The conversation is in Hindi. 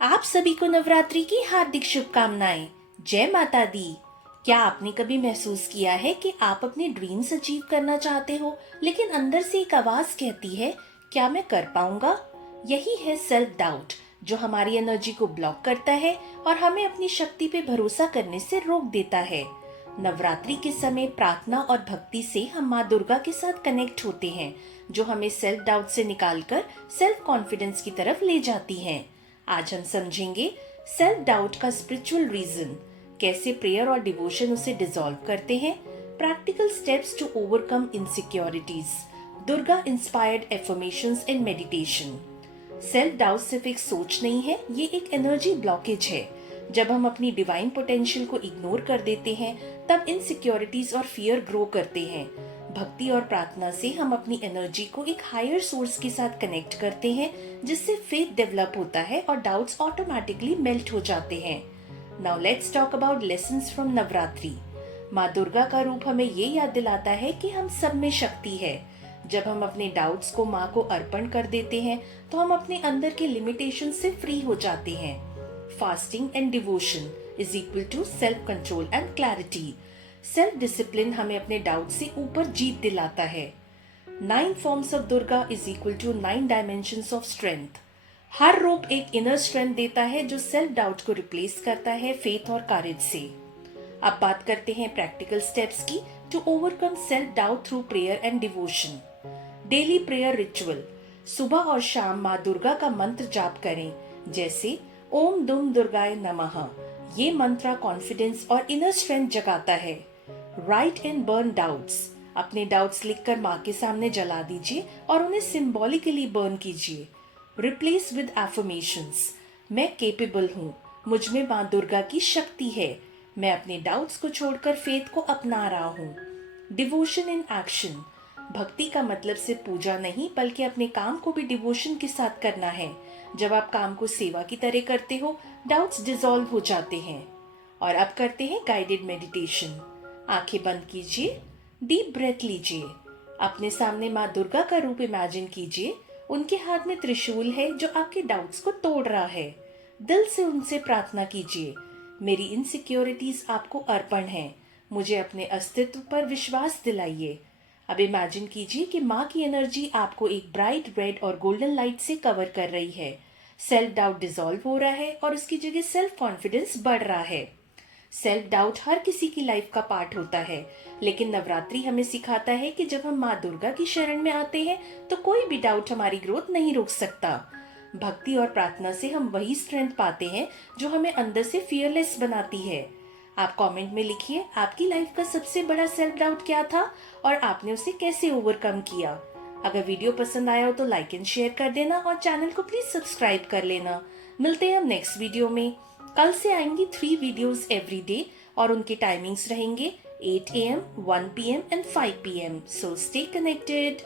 आप सभी को नवरात्रि की हार्दिक शुभकामनाएं। जय माता दी। क्या आपने कभी महसूस किया है कि आप अपने ड्रीम्स अचीव करना चाहते हो, लेकिन अंदर से एक आवाज कहती है, क्या मैं कर पाऊंगा? यही है सेल्फ डाउट, जो हमारी एनर्जी को ब्लॉक करता है और हमें अपनी शक्ति पे भरोसा करने से रोक देता है। नवरात्रि के समय प्रार्थना और भक्ति से हम माँ दुर्गा के साथ कनेक्ट होते हैं, जो हमें सेल्फ डाउट से निकालकर सेल्फ कॉन्फिडेंस की तरफ ले जाती हैं। आज हम समझेंगे सेल्फ डाउट का स्पिरिचुअल रीजन, कैसे प्रेयर और डिवोशन उसे डिसॉल्व करते हैं, practical steps to overcome insecurities, Durga inspired affirmations and meditation. Self doubt सिर्फ एक सोच नहीं है, ये एक एनर्जी ब्लॉकेज है। जब हम अपनी डिवाइन पोटेंशियल को इग्नोर कर देते हैं, तब इनसिक्योरिटीज और फियर ग्रो करते हैं। भक्ति और प्रार्थना से हम अपनी एनर्जी को एक हायर सोर्स के साथ कनेक्ट करते हैं, जिससे फेथ डेवलप होता है और डाउट्स ऑटोमेटिकली मेल्ट हो जाते हैं। Now let's talk about lessons from Navratri. माँ दुर्गा का रूप हमें ये याद दिलाता है कि हम सब में शक्ति है। जब हम अपने डाउट्स को माँ को अर्पण कर देते हैं, तो हम अपने अंदर के लिमिटेशन से फ्री हो जाते हैं। Fasting and devotion is equal to self control and clarity. Self discipline हमें अपने डाउट से ऊपर जीत दिलाता है। 9 forms of Durga is equal to 9 dimensions of strength. हर रूप एक इनर स्ट्रेंथ देता है, जो सेल्फ डाउट को रिप्लेस करता है फेथ और करेज से। अब बात करते हैं प्रैक्टिकल स्टेप्स की to overcome self doubt through prayer and devotion. Daily prayer ritual. सुबह और शाम माँ दुर्गा का मंत्र जाप करें, जैसे ओम दुम दुर्गाय नमः। ये मंत्र कॉन्फिडेंस और इनर स्ट्रेंथ जगाता है। Right and burn doubts. अपने डाउट्स लिखकर माँ के सामने जला दीजिए और उन्हें सिंबॉलिकली बर्न कीजिए। Replace with affirmations. मैं केपेबल हूँ, मुझ में माँ दुर्गा की शक्ति है, मैं अपने डाउट्स को छोड़कर फेथ को अपना रहा हूँ। Devotion in action. भक्ति का मतलब सिर्फ पूजा नहीं, बल्कि अपने काम को भी डिवोशन के साथ करना है। जब आप काम को सेवा की तरह करते हो, डाउट्स डिसॉल्व हो जाते हैं। और अब करते हैं गाइडेड मेडिटेशन। आंखें बंद कीजिए, डीप ब्रेथ लीजिए। अपने सामने माँ दुर्गा का रूप इमेजिन कीजिए। उनके हाथ में त्रिशूल है, जो आपके डाउट्स को तोड़ रहा है। दिल से उनसे प्रार्थना कीजिए, मेरी इनसिक्योरिटीज आपको अर्पण है, मुझे अपने अस्तित्व पर विश्वास दिलाइए। अब इमेजिन कीजिए कि माँ की एनर्जी आपको एक ब्राइट रेड और गोल्डन लाइट से कवर कर रही है। सेल्फ डाउट डिसॉल्व हो रहा है और उसकी जगह सेल्फ कॉन्फिडेंस बढ़ रहा है। सेल्फ डाउट हर किसी की लाइफ का पार्ट होता है, लेकिन नवरात्रि हमें सिखाता है कि जब हम माँ दुर्गा की शरण में आते हैं, तो कोई भी डाउट हमारी ग्रोथ नहीं रोक सकता। भक्ति और प्रार्थना से हम वही स्ट्रेंथ पाते हैं, जो हमें अंदर से फियरलेस बनाती है। आप कमेंट में लिखिए, आपकी लाइफ का सबसे बड़ा सेल्फ डाउट क्या था और आपने उसे कैसे ओवरकम किया। अगर वीडियो पसंद आया हो तो लाइक एंड शेयर कर देना और चैनल को प्लीज सब्सक्राइब कर लेना। मिलते हैं हम नेक्स्ट वीडियो में। कल से आएंगी 3 वीडियोस एवरी डे और उनके टाइमिंग्स रहेंगे 8 AM, 1 PM and 5 PM। So stay connected.